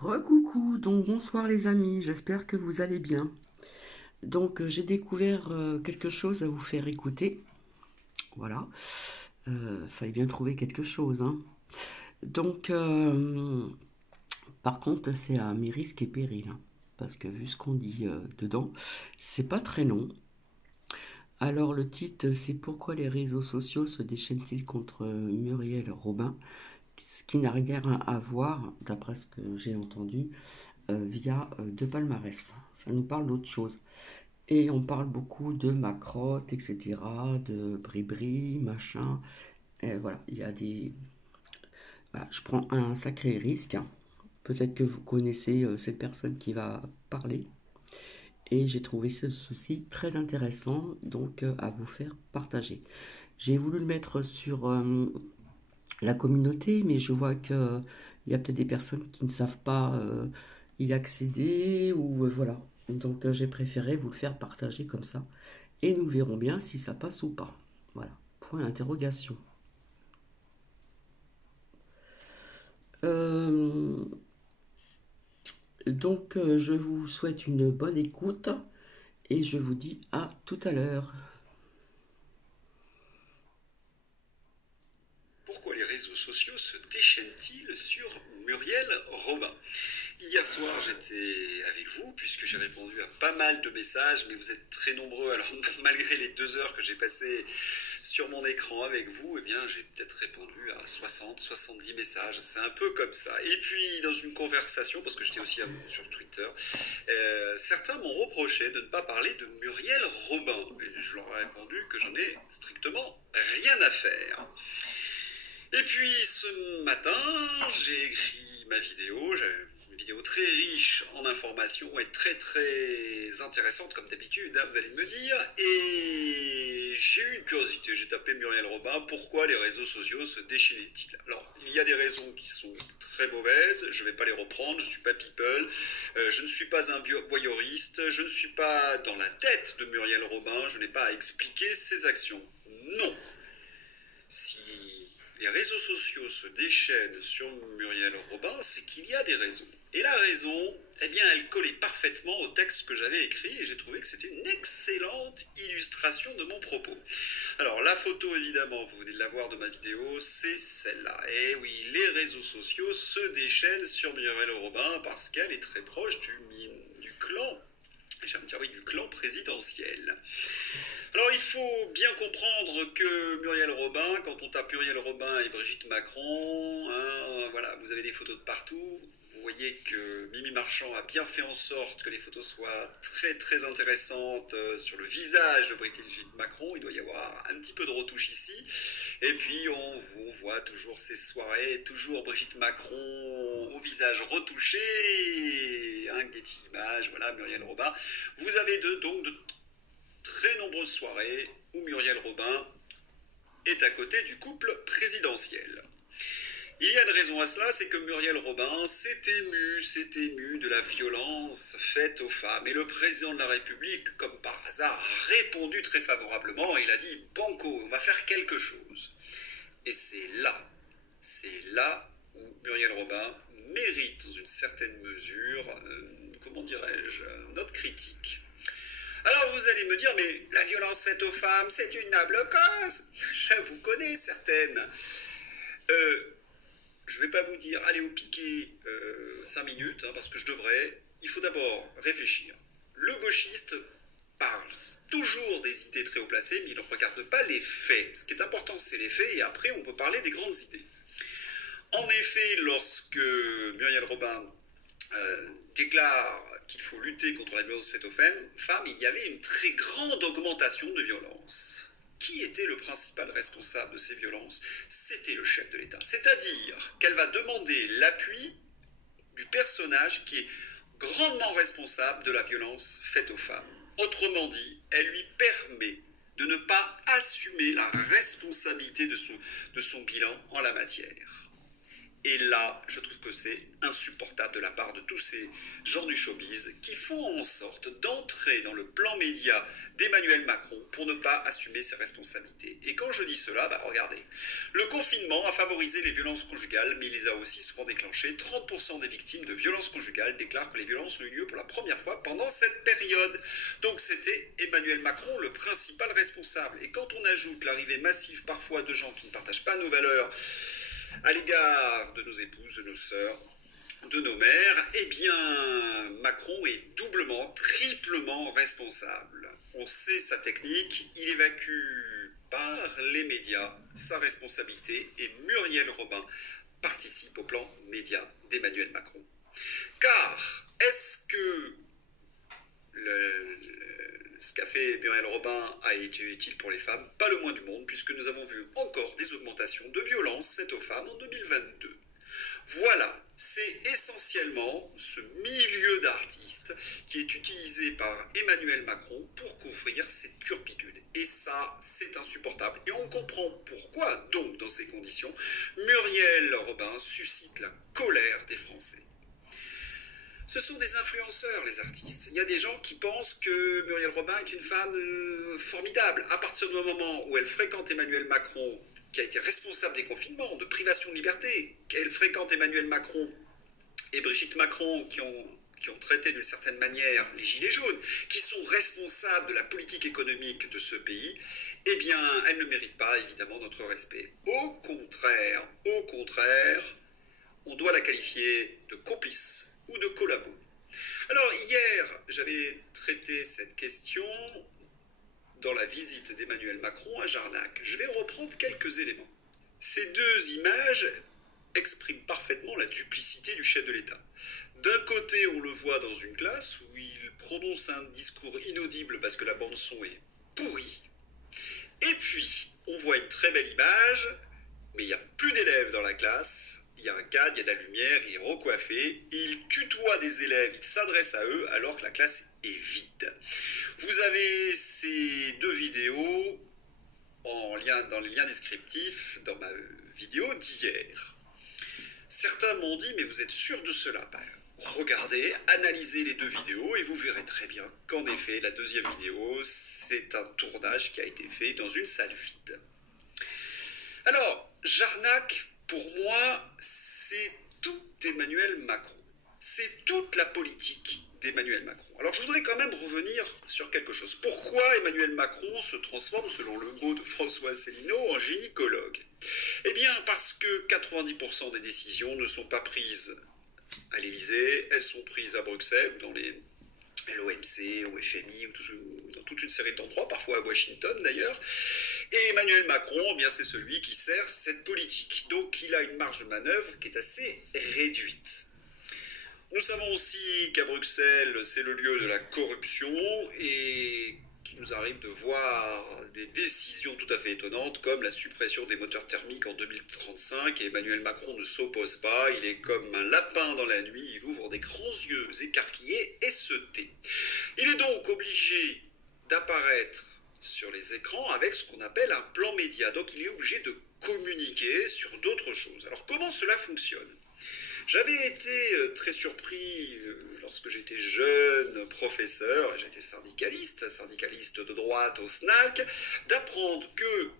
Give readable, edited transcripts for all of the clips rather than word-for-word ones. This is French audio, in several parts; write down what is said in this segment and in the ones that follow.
Recoucou, donc bonsoir les amis, j'espère que vous allez bien. J'ai découvert quelque chose à vous faire écouter. Voilà. Fallait bien trouver quelque chose, hein. Donc par contre c'est à mes risques et périls, hein, parce que vu ce qu'on dit dedans, c'est pas très long. Alors le titre c'est Pourquoi les réseaux sociaux se déchaînent-ils contre Muriel Robin, ce qui n'a rien à voir, d'après ce que j'ai entendu, via De Palmarès. Ça nous parle d'autre chose. Et on parle beaucoup de macrotte, etc., de bri-bri, machin. Et voilà, il y a des. Voilà, je prends un sacré risque, hein. Peut-être que vous connaissez cette personne qui va parler. Et j'ai trouvé ceci très intéressant, donc à vous faire partager. J'ai voulu le mettre sur la communauté, mais je vois que il y a peut-être des personnes qui ne savent pas y accéder, ou voilà. Donc j'ai préféré vous le faire partager comme ça. Et nous verrons bien si ça passe ou pas. Voilà, point d'interrogation. Euh, je vous souhaite une bonne écoute et je vous dis à tout à l'heure. Pourquoi les réseaux sociaux se déchaînent-ils sur Muriel Robin? Hier soir, j'étais avec vous, puisque j'ai répondu à pas mal de messages, mais vous êtes très nombreux, alors malgré les 2 heures que j'ai passées sur mon écran avec vous, eh bien, j'ai peut-être répondu à 60, 70 messages, c'est un peu comme ça. Et puis, dans une conversation, parce que j'étais aussi sur Twitter, certains m'ont reproché de ne pas parler de Muriel Robin, et je leur ai répondu que j'en ai strictement rien à faire. Et puis ce matin, j'ai écrit ma vidéo, j'ai une vidéo très riche en informations et très très intéressante comme d'habitude, hein, vous allez me dire. Et j'ai eu une curiosité, j'ai tapé Muriel Robin, pourquoi les réseaux sociaux se déchaînaient-ils? Alors, il y a des raisons qui sont très mauvaises, je ne vais pas les reprendre, je ne suis pas people, je ne suis pas un voyeuriste, je ne suis pas dans la tête de Muriel Robin, je n'ai pas à expliquer ses actions. Non. Si les réseaux sociaux se déchaînent sur Muriel Robin, c'est qu'il y a des raisons. Et la raison, eh bien, elle collait parfaitement au texte que j'avais écrit et j'ai trouvé que c'était une excellente illustration de mon propos. Alors, la photo, évidemment, vous venez de la voir de ma vidéo, c'est celle-là. Et oui, les réseaux sociaux se déchaînent sur Muriel Robin parce qu'elle est très proche du clan, j'ai envie de dire oui, du clan présidentiel. Alors il faut bien comprendre que Muriel Robin, quand on tape Muriel Robin et Brigitte Macron, hein, voilà, vous avez des photos de partout. Vous voyez que Mimi Marchand a bien fait en sorte que les photos soient très très intéressantes sur le visage de Brigitte Macron. Il doit y avoir un petit peu de retouche ici. Et puis on vous voit toujours ces soirées, toujours Brigitte Macron au visage retouché, un Getty Images, voilà, Muriel Robin. Vous avez donc de très nombreuses soirées où Muriel Robin est à côté du couple présidentiel. Il y a une raison à cela, c'est que Muriel Robin s'est émue de la violence faite aux femmes. Et le président de la République, comme par hasard, a répondu très favorablement et il a dit « Banco, on va faire quelque chose ». Et c'est là où Muriel Robin mérite dans une certaine mesure, comment dirais-je, notre critique. Alors vous allez me dire, mais la violence faite aux femmes, c'est une noble cause. Je vous connais certaines. Je ne vais pas vous dire, allez au piquet 5 minutes, hein, parce que je devrais. Il faut d'abord réfléchir. Le gauchiste parle toujours des idées très haut placées, mais il ne regarde pas les faits. Ce qui est important, c'est les faits, et après, on peut parler des grandes idées. En effet, lorsque Muriel Robin déclare qu'il faut lutter contre la violence faite aux femmes, il y avait une très grande augmentation de violence. Qui était le principal responsable de ces violences? C'était le chef de l'État. C'est-à-dire qu'elle va demander l'appui du personnage qui est grandement responsable de la violence faite aux femmes. Autrement dit, elle lui permet de ne pas assumer la responsabilité de son bilan en la matière. Et là, je trouve que c'est insupportable de la part de tous ces gens du showbiz qui font en sorte d'entrer dans le plan média d'Emmanuel Macron pour ne pas assumer ses responsabilités. Et quand je dis cela, regardez, le confinement a favorisé les violences conjugales, mais il les a aussi souvent déclenchées. 30% des victimes de violences conjugales déclarent que les violences ont eu lieu pour la première fois pendant cette période. Donc c'était Emmanuel Macron le principal responsable. Et quand on ajoute l'arrivée massive parfois de gens qui ne partagent pas nos valeurs à l'égard de nos épouses, de nos sœurs, de nos mères, eh bien, Macron est doublement, triplement responsable. On sait sa technique, il évacue par les médias sa responsabilité et Muriel Robin participe au plan média d'Emmanuel Macron. Car, est-ce que ce qu'a fait Muriel Robin a été utile pour les femmes? Pas le moins du monde, puisque nous avons vu encore des augmentations de violences faites aux femmes en 2022. Voilà, c'est essentiellement ce milieu d'artistes qui est utilisé par Emmanuel Macron pour couvrir cette turpitude. Et ça, c'est insupportable. Et on comprend pourquoi, donc, dans ces conditions, Muriel Robin suscite la colère des Français. Ce sont des influenceurs, les artistes. Il y a des gens qui pensent que Muriel Robin est une femme formidable. À partir du moment où elle fréquente Emmanuel Macron, qui a été responsable des confinements, de privation de liberté, qu'elle fréquente Emmanuel Macron et Brigitte Macron, qui ont traité d'une certaine manière les gilets jaunes, qui sont responsables de la politique économique de ce pays, eh bien, elle ne mérite pas, évidemment, notre respect. Au contraire, on doit la qualifier de complice ou de collabo. Alors hier, j'avais traité cette question dans la visite d'Emmanuel Macron à Jarnac. Je vais reprendre quelques éléments. Ces deux images expriment parfaitement la duplicité du chef de l'État. D'un côté, on le voit dans une classe où il prononce un discours inaudible parce que la bande-son est pourrie. Et puis, on voit une très belle image, mais il n'y a plus d'élèves dans la classe. Il y a un cadre, il y a de la lumière, il est recoiffé, il tutoie des élèves, il s'adresse à eux alors que la classe est vide. Vous avez ces deux vidéos dans les liens descriptifs dans ma vidéo d'hier. Certains m'ont dit, mais vous êtes sûr de cela? Regardez, analysez les deux vidéos et vous verrez très bien qu'en effet, la deuxième vidéo, c'est un tournage qui a été fait dans une salle vide. Alors, Jarnac, pour moi, c'est tout Emmanuel Macron. C'est toute la politique d'Emmanuel Macron. Alors je voudrais quand même revenir sur quelque chose. Pourquoi Emmanuel Macron se transforme, selon le mot de François Asselineau, en gynécologue? Eh bien parce que 90% des décisions ne sont pas prises à l'Élysée, elles sont prises à Bruxelles, dans les l'OMC, au FMI, dans toute une série d'endroits, parfois à Washington d'ailleurs. Et Emmanuel Macron, eh bien, c'est celui qui sert cette politique. Donc il a une marge de manœuvre qui est assez réduite. Nous savons aussi qu'à Bruxelles, c'est le lieu de la corruption et qu'il nous arrive de voir des décisions tout à fait étonnantes comme la suppression des moteurs thermiques en 2035 et Emmanuel Macron ne s'oppose pas, il est comme un lapin dans la nuit, il ouvre des grands yeux écarquillés et se tait. Il est donc obligé d'apparaître sur les écrans avec ce qu'on appelle un plan média, donc il est obligé de communiquer sur d'autres choses. Alors comment cela fonctionne ? J'avais été très surpris lorsque j'étais jeune professeur, et j'étais syndicaliste de droite au SNAC, d'apprendre que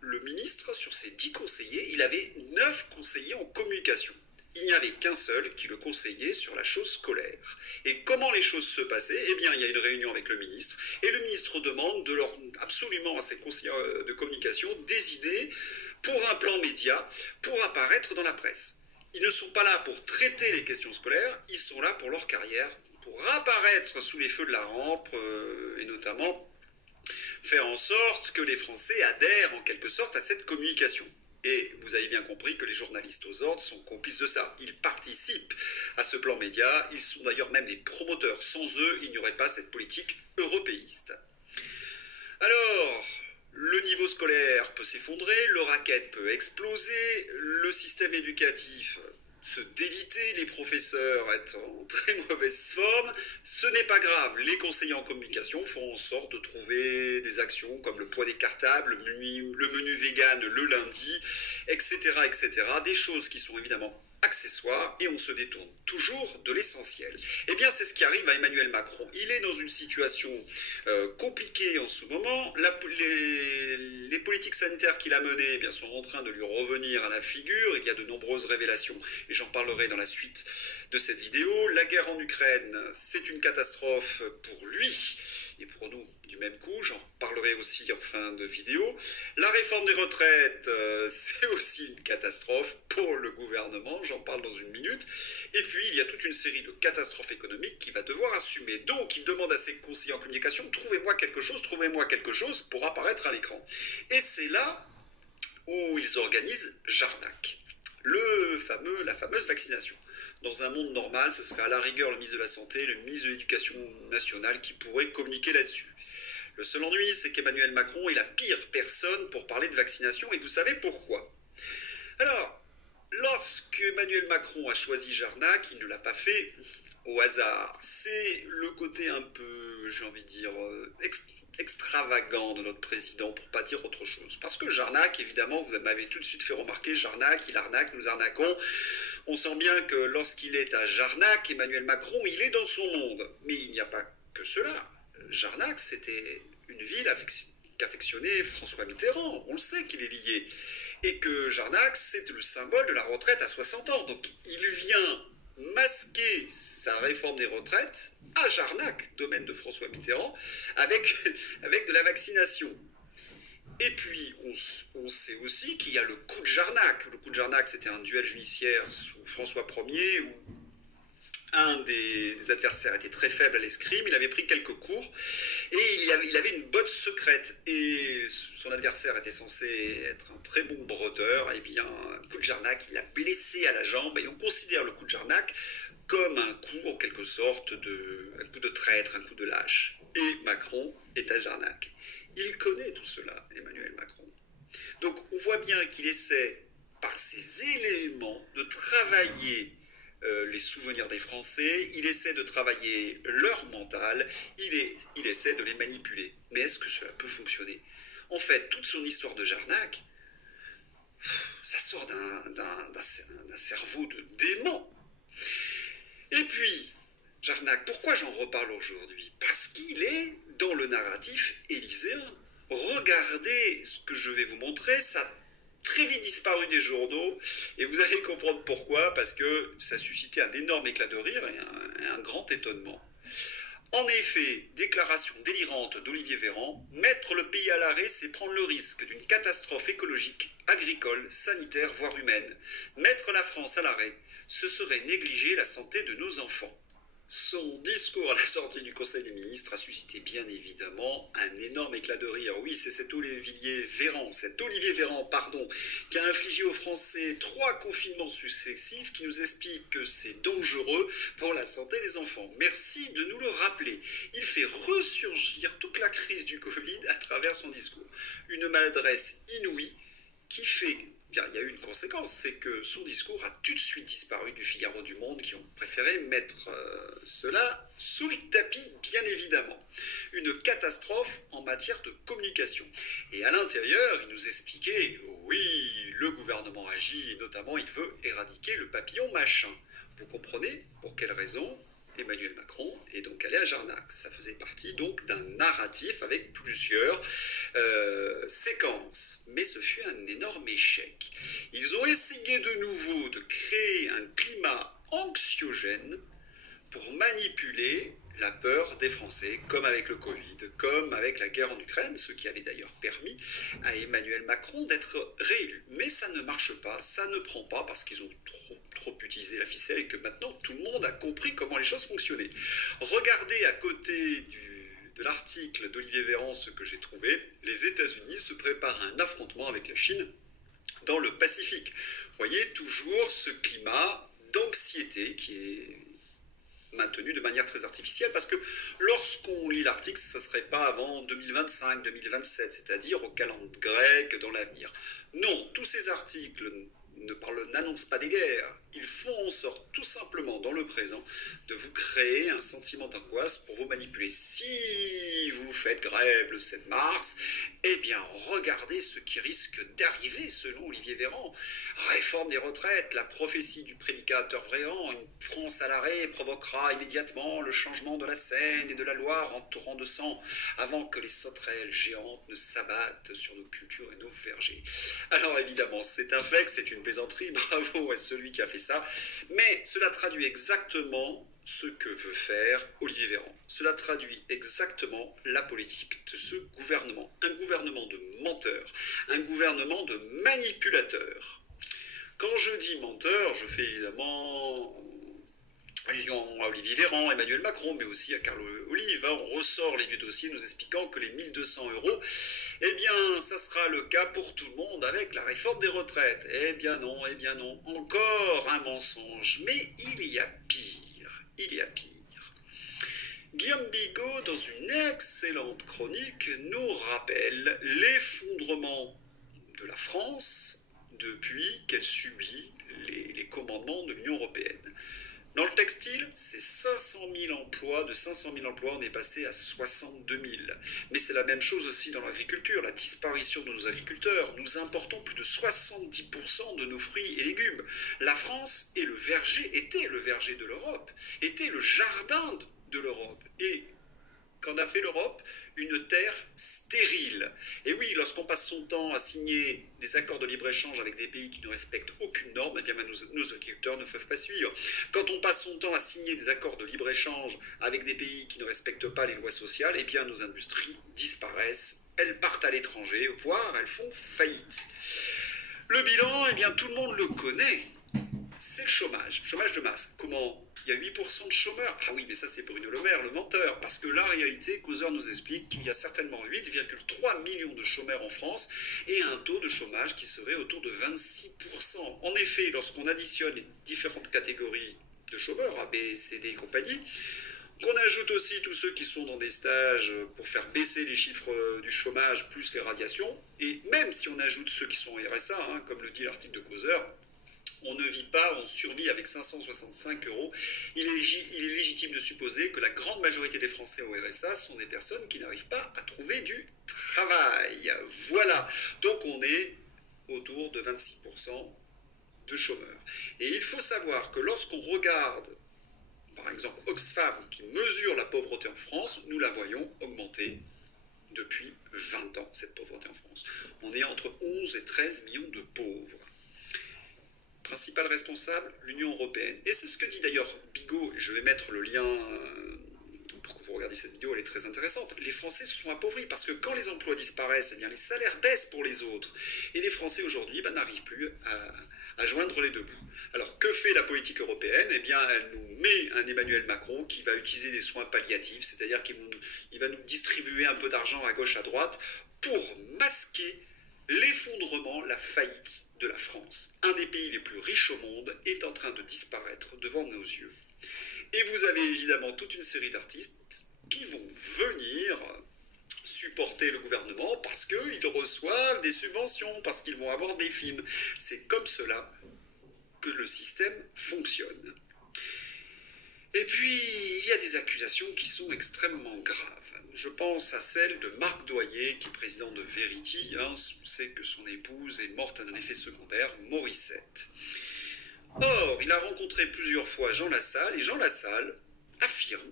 le ministre, sur ses 10 conseillers, il avait 9 conseillers en communication. Il n'y avait qu'un seul qui le conseillait sur la chose scolaire. Et comment les choses se passaient? Eh bien, il y a une réunion avec le ministre, et le ministre demande absolument à ses conseillers de communication des idées pour un plan média, pour apparaître dans la presse. Ils ne sont pas là pour traiter les questions scolaires, ils sont là pour leur carrière, pour apparaître sous les feux de la rampe et notamment faire en sorte que les Français adhèrent en quelque sorte à cette communication. Et vous avez bien compris que les journalistes aux ordres sont complices de ça. Ils participent à ce plan média, ils sont d'ailleurs même les promoteurs. Sans eux, il n'y aurait pas cette politique européiste. Alors, le niveau scolaire peut s'effondrer, le racket peut exploser, le système éducatif se déliter, les professeurs être en très mauvaise forme, ce n'est pas grave. Les conseillers en communication font en sorte de trouver des actions comme le poids des cartables, le menu vegan le lundi, etc., etc. Des choses qui sont évidemment accessoires et on se détourne toujours de l'essentiel. Eh bien, c'est ce qui arrive à Emmanuel Macron. Il est dans une situation compliquée en ce moment. Les politiques sanitaires qu'il a menées eh bien, sont en train de lui revenir à la figure. Il y a de nombreuses révélations et j'en parlerai dans la suite de cette vidéo. La guerre en Ukraine, c'est une catastrophe pour lui et pour nous du même coup, j'en parlerai aussi en fin de vidéo. La réforme des retraites, c'est aussi une catastrophe pour le gouvernement, j'en parle dans une minute. Et puis, il y a toute une série de catastrophes économiques qu'il va devoir assumer. Donc, il demande à ses conseillers en communication, trouvez-moi quelque chose pour apparaître à l'écran. Et c'est là où ils organisent Jarnac, la fameuse vaccination. Dans un monde normal, ce serait à la rigueur le ministre de la Santé, le ministre de l'Éducation nationale qui pourrait communiquer là-dessus. Le seul ennui, c'est qu'Emmanuel Macron est la pire personne pour parler de vaccination, et vous savez pourquoi. Alors, lorsque Emmanuel Macron a choisi Jarnac, il ne l'a pas fait au hasard. C'est le côté un peu, j'ai envie de dire, extravagant de notre président, pour pas dire autre chose. Parce que Jarnac, évidemment, vous m'avez tout de suite fait remarquer, Jarnac, il arnaque, nous arnaquons. On sent bien que lorsqu'il est à Jarnac, Emmanuel Macron, il est dans son monde. Mais il n'y a pas que cela. Jarnac, c'était une ville qu'affectionnait François Mitterrand. On le sait qu'il est lié. Et que Jarnac, c'est le symbole de la retraite à 60 ans. Donc il vient masquer sa réforme des retraites à Jarnac, domaine de François Mitterrand, avec de la vaccination. Et puis, on sait aussi qu'il y a le coup de Jarnac. Le coup de Jarnac, c'était un duel judiciaire sous François Ier où un des adversaires était très faible à l'escrime, il avait pris quelques cours et il avait une botte secrète. Et son adversaire était censé être un très bon bretteur. Eh bien, un coup de Jarnac, il l'a blessé à la jambe et on considère le coup de Jarnac comme un coup, en quelque sorte, un coup de traître, un coup de lâche. Et Macron est à Jarnac. Il connaît tout cela, Emmanuel Macron. Donc on voit bien qu'il essaie, par ces éléments, de travailler les souvenirs des Français, il essaie de travailler leur mental, il essaie de les manipuler. Mais est-ce que cela peut fonctionner? En fait, toute son histoire de Jarnac, ça sort d'un cerveau de dément. Et puis, Jarnac, pourquoi j'en reparle aujourd'hui? Parce qu'il est dans le narratif élyséen. Regardez ce que je vais vous montrer, ça a très vite disparu des journaux, et vous allez comprendre pourquoi, parce que ça suscitait un énorme éclat de rire et un grand étonnement. En effet, déclaration délirante d'Olivier Véran, mettre le pays à l'arrêt, c'est prendre le risque d'une catastrophe écologique, agricole, sanitaire, voire humaine. Mettre la France à l'arrêt, ce serait négliger la santé de nos enfants. Son discours à la sortie du Conseil des ministres a suscité bien évidemment un énorme éclat de rire. Oui, c'est cet Olivier Véran, qui a infligé aux Français 3 confinements successifs, qui nous explique que c'est dangereux pour la santé des enfants. Merci de nous le rappeler. Il fait ressurgir toute la crise du Covid à travers son discours. Une maladresse inouïe qui fait... Il y a eu une conséquence, c'est que son discours a tout de suite disparu du Figaro, du Monde, qui ont préféré mettre cela sous le tapis, bien évidemment. Une catastrophe en matière de communication. Et à l'intérieur, il nous expliquait, oui, le gouvernement agit, et notamment il veut éradiquer le papillon machin. Vous comprenez pour quelle raison Emmanuel Macron est donc allé à Jarnac. Ça faisait partie donc d'un narratif avec plusieurs séquences. Mais ce fut un énorme échec. Ils ont essayé de nouveau de créer un climat anxiogène pour manipuler la peur des Français, comme avec le Covid, comme avec la guerre en Ukraine, ce qui avait d'ailleurs permis à Emmanuel Macron d'être réélu. Mais ça ne marche pas, ça ne prend pas, parce qu'ils ont trop utilisé la ficelle et que maintenant tout le monde a compris comment les choses fonctionnaient. Regardez à côté de l'article d'Olivier Véran ce que j'ai trouvé. Les États-Unis se préparent à un affrontement avec la Chine dans le Pacifique. Vous voyez toujours ce climat d'anxiété qui est maintenu de manière très artificielle, parce que lorsqu'on lit l'article, ce ne serait pas avant 2025, 2027, c'est-à-dire au calendrier grec dans l'avenir. Non, tous ces articles n'annoncent pas des guerres, Ils font en sorte, tout simplement, dans le présent, de vous créer un sentiment d'angoisse pour vous manipuler. Si vous faites grève le 7 mars, eh bien, regardez ce qui risque d'arriver, selon Olivier Véran. Réforme des retraites, la prophétie du prédicateur Véran, une France à l'arrêt provoquera immédiatement le changement de la Seine et de la Loire en torrent de sang, avant que les sauterelles géantes ne s'abattent sur nos cultures et nos vergers. Alors évidemment, c'est un fait, c'est une plaisanterie, bravo à celui qui a fait ça, mais cela traduit exactement ce que veut faire Olivier Véran. Cela traduit exactement la politique de ce gouvernement. Un gouvernement de menteurs, un gouvernement de manipulateurs. Quand je dis menteur, je fais évidemment allusion à Olivier Véran, Emmanuel Macron, mais aussi à Carl Olive. On ressort les vieux dossiers nous expliquant que les 1200 €, eh bien, ça sera le cas pour tout le monde avec la réforme des retraites. Eh bien non, encore un mensonge. Mais il y a pire, il y a pire. Guillaume Bigot, dans une excellente chronique, nous rappelle l'effondrement de la France depuis qu'elle subit les commandements de l'Union européenne. Dans le textile, c'est 500 000 emplois. De 500 000 emplois, on est passé à 62 000. Mais c'est la même chose aussi dans l'agriculture, la disparition de nos agriculteurs. Nous importons plus de 70% de nos fruits et légumes. La France était le verger de l'Europe, était le jardin de l'Europe. Et qu'en a fait l'Europe? Une terre stérile. Et oui, lorsqu'on passe son temps à signer des accords de libre-échange avec des pays qui ne respectent aucune norme, eh bien nos agriculteurs ne peuvent pas suivre. Quand on passe son temps à signer des accords de libre-échange avec des pays qui ne respectent pas les lois sociales, eh bien nos industries disparaissent, elles partent à l'étranger, voire elles font faillite. Le bilan, eh bien tout le monde le connaît. C'est le chômage de masse. Comment? Il y a 8% de chômeurs. Ah oui, mais ça c'est Bruno Le Maire, le menteur. Parce que la réalité, Causeur nous explique qu'il y a certainement 8,3 millions de chômeurs en France et un taux de chômage qui serait autour de 26%. En effet, lorsqu'on additionne les différentes catégories de chômeurs, A, B, C, D et compagnie, qu'on ajoute aussi tous ceux qui sont dans des stages pour faire baisser les chiffres du chômage plus les radiations, et même si on ajoute ceux qui sont au RSA, comme le dit l'article de Causeur, on ne vit pas, on survit avec 565 €. Il est légitime de supposer que la grande majorité des Français au RSA sont des personnes qui n'arrivent pas à trouver du travail. Voilà. Donc on est autour de 26% de chômeurs. Et il faut savoir que lorsqu'on regarde, par exemple, Oxfam, qui mesure la pauvreté en France, nous la voyons augmenter depuis 20 ans, cette pauvreté en France. On est entre 11 et 13 millions de pauvres. Principal responsable, l'Union européenne. Et c'est ce que dit d'ailleurs Bigot, et je vais mettre le lien pour que vous regardiez cette vidéo, elle est très intéressante. Les Français se sont appauvris parce que quand les emplois disparaissent, eh bien les salaires baissent pour les autres. Et les Français aujourd'hui n'arrivent plus à joindre les deux bouts. Alors que fait la politique européenne? Eh bien elle nous met un Emmanuel Macron qui va utiliser des soins palliatifs, c'est-à-dire qu'il va nous distribuer un peu d'argent à gauche, à droite, pour masquer l'effondrement, la faillite de la France. Un des pays les plus riches au monde est en train de disparaître devant nos yeux. Et vous avez évidemment toute une série d'artistes qui vont venir supporter le gouvernement parce qu'ils reçoivent des subventions, parce qu'ils vont avoir des films. C'est comme cela que le système fonctionne. Et puis, il y a des accusations qui sont extrêmement graves. Je pense à celle de Marc Doyer, qui est président de Verity. On sait que son épouse est morte d'un effet secondaire, Morissette. Or, il a rencontré plusieurs fois Jean Lassalle, et Jean Lassalle affirme,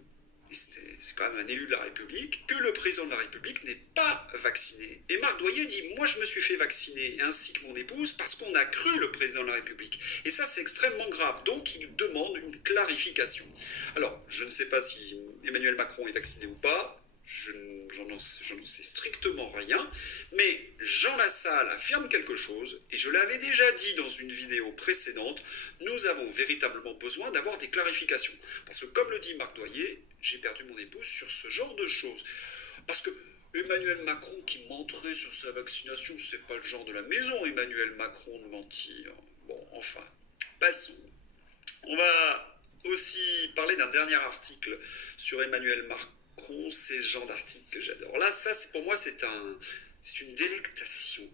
et c'est quand même un élu de la République, que le président de la République n'est pas vacciné. Et Marc Doyer dit, moi je me suis fait vacciner, ainsi que mon épouse, parce qu'on a cru le président de la République. Et ça c'est extrêmement grave, donc il demande une clarification. Alors, je ne sais pas si Emmanuel Macron est vacciné ou pas, j'en sais strictement rien, mais Jean Lassalle affirme quelque chose, et je l'avais déjà dit dans une vidéo précédente, nous avons véritablement besoin d'avoir des clarifications. Parce que comme le dit Marc Doyer, j'ai perdu mon épouse sur ce genre de choses. Parce que Emmanuel Macron qui menterait sur sa vaccination, c'est pas le genre de la maison, Emmanuel Macron, de mentir. Bon, enfin, passons. On va aussi parler d'un dernier article sur Emmanuel Macron, c'est le genre d'article que j'adore. Là, ça, pour moi, c'est C'est une délectation.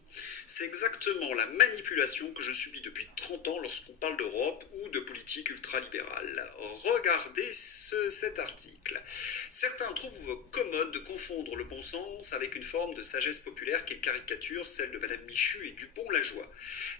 C'est exactement la manipulation que je subis depuis 30 ans lorsqu'on parle d'Europe ou de politique ultralibérale. Regardez cet article. Certains trouvent commode de confondre le bon sens avec une forme de sagesse populaire qu'ils caricaturent, celle de Madame Michu et Dupont-Lajoie.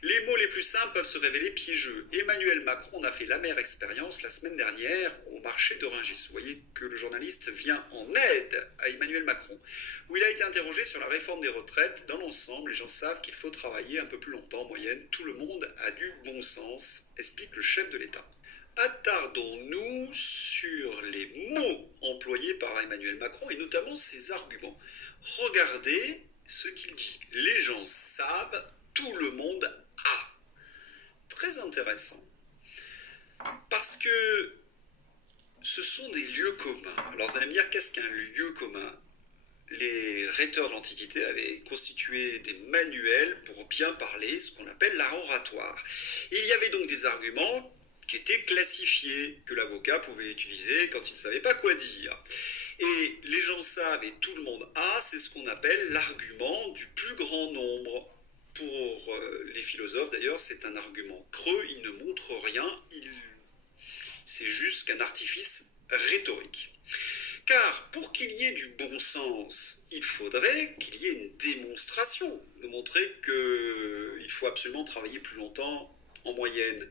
Les mots les plus simples peuvent se révéler piégeux. Emmanuel Macron a fait l'amère expérience la semaine dernière au marché de Rungis. Vous voyez que le journaliste vient en aide à Emmanuel Macron, où il a été interrogé sur la réforme des retraites. Dans l'ensemble, les gens savent qu'il faut travailler un peu plus longtemps en moyenne. Tout le monde a du bon sens, explique le chef de l'État. Attardons-nous sur les mots employés par Emmanuel Macron et notamment ses arguments. Regardez ce qu'il dit. Les gens savent, tout le monde a. Très intéressant. Parce que ce sont des lieux communs. Alors vous allez me dire, qu'est-ce qu'un lieu commun ? Les rhéteurs de l'Antiquité avaient constitué des manuels pour bien parler, ce qu'on appelle l'art oratoire. Et il y avait donc des arguments qui étaient classifiés, que l'avocat pouvait utiliser quand il ne savait pas quoi dire. Et les gens savent et tout le monde a, c'est ce qu'on appelle l'argument du plus grand nombre. Pour les philosophes d'ailleurs, c'est un argument creux, il ne montre rien, c'est juste qu'un artifice rhétorique. Car pour qu'il y ait du bon sens, il faudrait qu'il y ait une démonstration, de montrer qu'il faut absolument travailler plus longtemps en moyenne.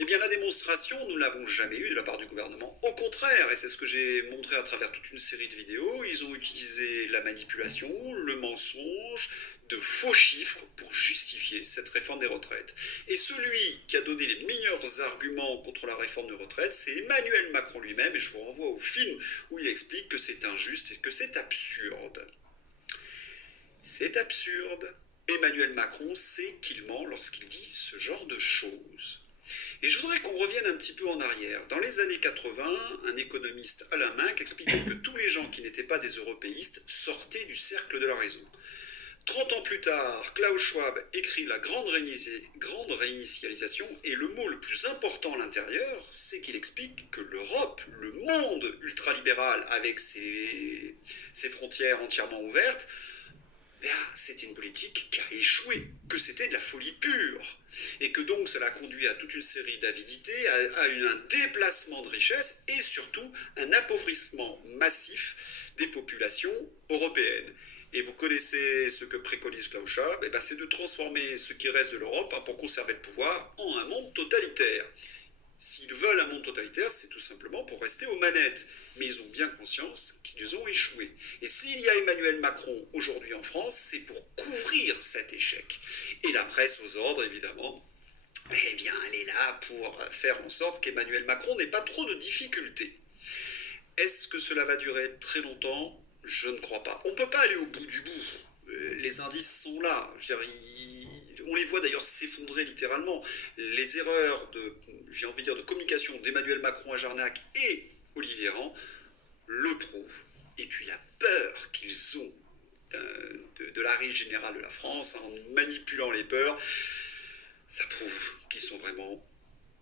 Eh bien la démonstration, nous ne l'avons jamais eue de la part du gouvernement. Au contraire, et c'est ce que j'ai montré à travers toute une série de vidéos, ils ont utilisé la manipulation, le mensonge, de faux chiffres pour justifier cette réforme des retraites. Et celui qui a donné les meilleurs arguments contre la réforme des retraites, c'est Emmanuel Macron lui-même, et je vous renvoie au film où il explique que c'est injuste et que c'est absurde. C'est absurde. Emmanuel Macron sait qu'il ment lorsqu'il dit ce genre de choses. Et je voudrais qu'on revienne un petit peu en arrière. Dans les années 80, un économiste Alain Minc expliquait que tous les gens qui n'étaient pas des européistes sortaient du cercle de la raison. 30 ans plus tard, Klaus Schwab écrit la grande réinitialisation, et le mot le plus important à l'intérieur, c'est qu'il explique que l'Europe, le monde ultralibéral avec ses frontières entièrement ouvertes, c'était une politique qui a échoué, que c'était de la folie pure, et que donc cela a conduit à toute une série d'avidités, à un déplacement de richesses et surtout un appauvrissement massif des populations européennes. Et vous connaissez ce que préconise Klaus Schwab, c'est de transformer ce qui reste de l'Europe pour conserver le pouvoir en un monde totalitaire. S'ils veulent un monde totalitaire, c'est tout simplement pour rester aux manettes. Mais ils ont bien conscience qu'ils ont échoué. Et s'il y a Emmanuel Macron aujourd'hui en France, c'est pour couvrir cet échec. Et la presse aux ordres, évidemment, eh bien, elle est là pour faire en sorte qu'Emmanuel Macron n'ait pas trop de difficultés. Est-ce que cela va durer très longtemps ? Je ne crois pas. On ne peut pas aller au bout du bout. Les indices sont là. Je veux dire, on les voit d'ailleurs s'effondrer littéralement. Les erreurs de communication d'Emmanuel Macron à Jarnac et Olivier Véran le prouvent. Et puis la peur qu'ils ont de la riche générale de la France, en manipulant les peurs, ça prouve qu'ils sont vraiment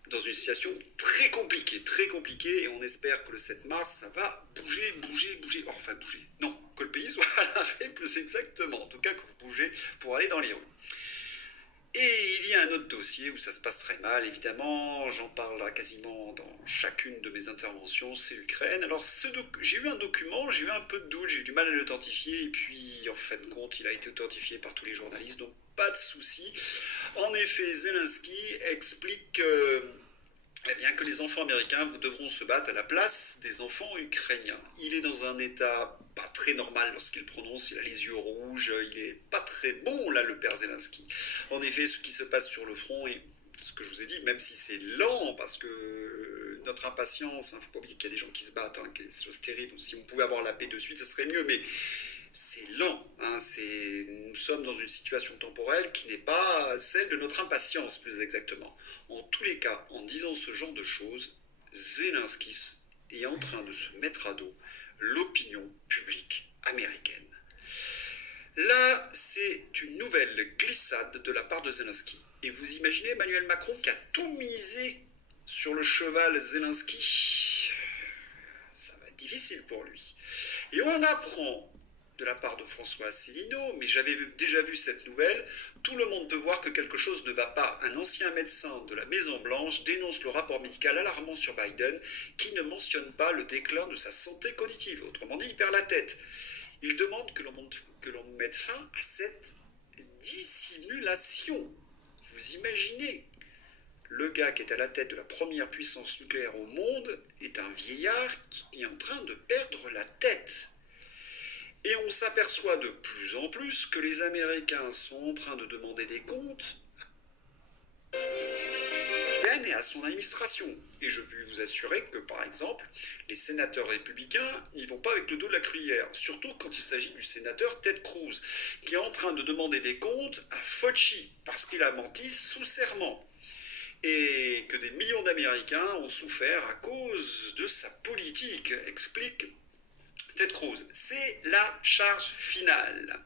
dans une situation très compliquée, et on espère que le 7 mars, ça va bouger. Enfin, bouger. Non, que le pays soit à l'arrêt plus exactement. En tout cas, que vous bougez pour aller dans les rues. Et il y a un autre dossier où ça se passe très mal, évidemment, j'en parle quasiment dans chacune de mes interventions, c'est l'Ukraine. Alors j'ai eu un document, j'ai eu un peu de doute, j'ai eu du mal à l'authentifier, et puis en fin de compte il a été authentifié par tous les journalistes, donc pas de souci. En effet, Zelensky explique que les enfants américains devront se battre à la place des enfants ukrainiens. Il est dans un état pas très normal lorsqu'il prononce, il a les yeux rouges, il est pas très bon là, le père Zelensky. En effet, ce qui se passe sur le front, et ce que je vous ai dit, même si c'est lent, parce que notre impatience, faut pas oublier qu'il y a des gens qui se battent, c'est des choses terribles, si on pouvait avoir la paix de suite, ce serait mieux, mais c'est lent, nous sommes dans une situation temporelle qui n'est pas celle de notre impatience, plus exactement. En tous les cas, en disant ce genre de choses, Zelensky est en train de se mettre à dos l'opinion publique américaine. Là, c'est une nouvelle glissade de la part de Zelensky. Et vous imaginez Emmanuel Macron qui a tout misé sur le cheval Zelensky. Ça va être difficile pour lui. Et on apprend de la part de François Asselineau, mais j'avais déjà vu cette nouvelle. Tout le monde peut voir que quelque chose ne va pas. Un ancien médecin de la Maison-Blanche dénonce le rapport médical alarmant sur Biden qui ne mentionne pas le déclin de sa santé cognitive. Autrement dit, il perd la tête. Il demande que l'on mette fin à cette dissimulation. Vous imaginez ? Le gars qui est à la tête de la première puissance nucléaire au monde est un vieillard qui est en train de perdre la tête. Et on s'aperçoit de plus en plus que les Américains sont en train de demander des comptes à Biden et à son administration. Et je puis vous assurer que, par exemple, les sénateurs républicains n'y vont pas avec le dos de la cuillère, surtout quand il s'agit du sénateur Ted Cruz, qui est en train de demander des comptes à Fauci, parce qu'il a menti sous serment. Et que des millions d'Américains ont souffert à cause de sa politique, explique Ted Cruz. C'est la charge finale.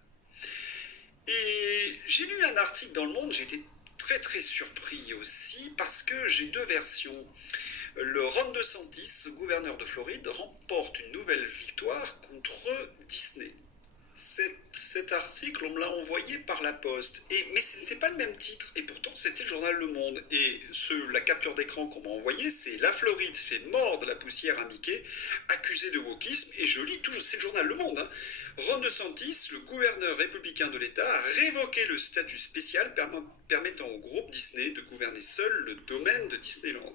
Et j'ai lu un article dans Le Monde, j'ai été très très surpris aussi, parce que j'ai deux versions. Le Ron DeSantis, gouverneur de Floride, remporte une nouvelle victoire contre Disney. Cet article, on me l'a envoyé par la poste. Mais ce n'est pas le même titre, et pourtant c'était le journal Le Monde. Et la capture d'écran qu'on m'a envoyée, c'est La Floride fait mordre la poussière à Mickey, accusé de wokisme, et je lis tout, c'est le journal Le Monde. Hein. Ron DeSantis, le gouverneur républicain de l'État, a révoqué le statut spécial permettant au groupe Disney de gouverner seul le domaine de Disneyland.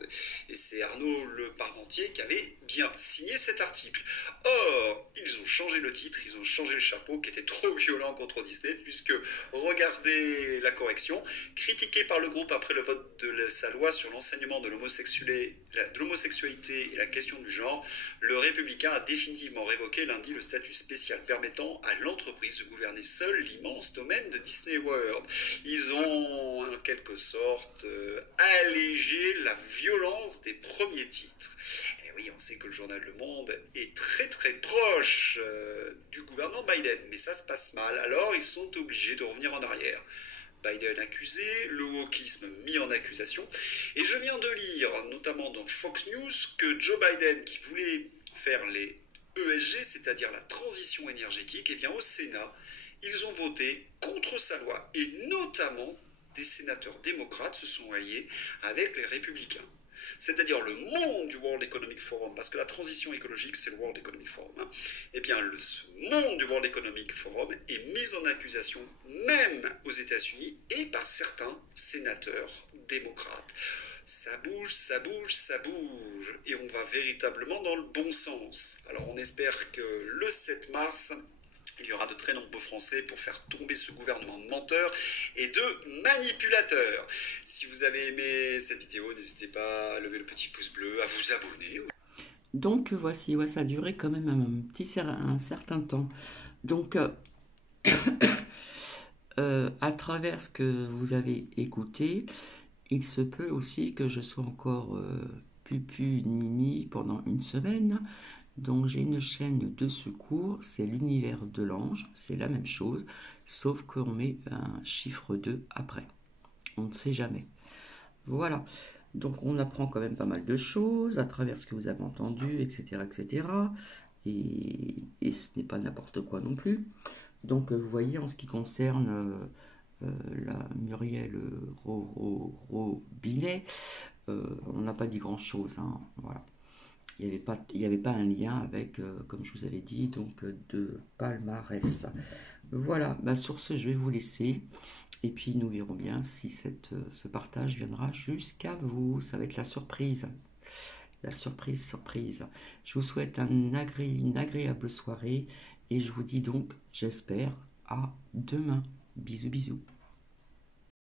Et c'est Arnaud Le Parmentier qui avait bien signé cet article. Or, ils ont changé le titre, ils ont changé le chapeau, qui était trop violent contre Disney, puisque, regardez la correction, critiqué par le groupe après le vote de sa loi sur l'enseignement de l'homosexualité et la question du genre, le républicain a définitivement révoqué lundi le statut spécial permettant à l'entreprise de gouverner seule l'immense domaine de Disney World. Ils ont, en quelque sorte, allégé la violence des premiers titres. Et oui, on sait que le journal Le Monde est très très proche du gouvernement Biden, mais ça se passe mal, alors ils sont obligés de revenir en arrière. Biden accusé, le wokisme mis en accusation, et je viens de lire, notamment dans Fox News, que Joe Biden, qui voulait faire les ESG, c'est-à-dire la transition énergétique, eh bien au Sénat, ils ont voté contre sa loi, et notamment des sénateurs démocrates se sont alliés avec les républicains. C'est-à-dire le monde du World Economic Forum, parce que la transition écologique, c'est le World Economic Forum, hein. Eh bien, ce monde du World Economic Forum est mis en accusation, même aux États-Unis, et par certains sénateurs démocrates. Ça bouge, ça bouge, ça bouge, et on va véritablement dans le bon sens. Alors, on espère que le 7 mars... il y aura de très nombreux Français pour faire tomber ce gouvernement de menteurs et de manipulateurs. Si vous avez aimé cette vidéo, n'hésitez pas à lever le petit pouce bleu, à vous abonner. Donc voici, ouais, ça a duré quand même un certain temps. Donc à travers ce que vous avez écouté, il se peut aussi que je sois encore pupu nini pendant une semaine. Donc j'ai une chaîne de secours, c'est l'univers de l'ange, c'est la même chose, sauf qu'on met un chiffre 2 après. On ne sait jamais. Voilà, donc on apprend quand même pas mal de choses à travers ce que vous avez entendu, etc. etc. Et ce n'est pas n'importe quoi non plus. Donc vous voyez, en ce qui concerne la Muriel Robinet, on n'a pas dit grand-chose, hein, voilà. Il n'y avait pas un lien avec, comme je vous avais dit, donc de palmarès. Voilà, bah sur ce, je vais vous laisser. Et puis, nous verrons bien si ce partage viendra jusqu'à vous. Ça va être la surprise. La surprise, surprise. Je vous souhaite une agréable soirée. Et je vous dis donc, j'espère, à demain. Bisous, bisous.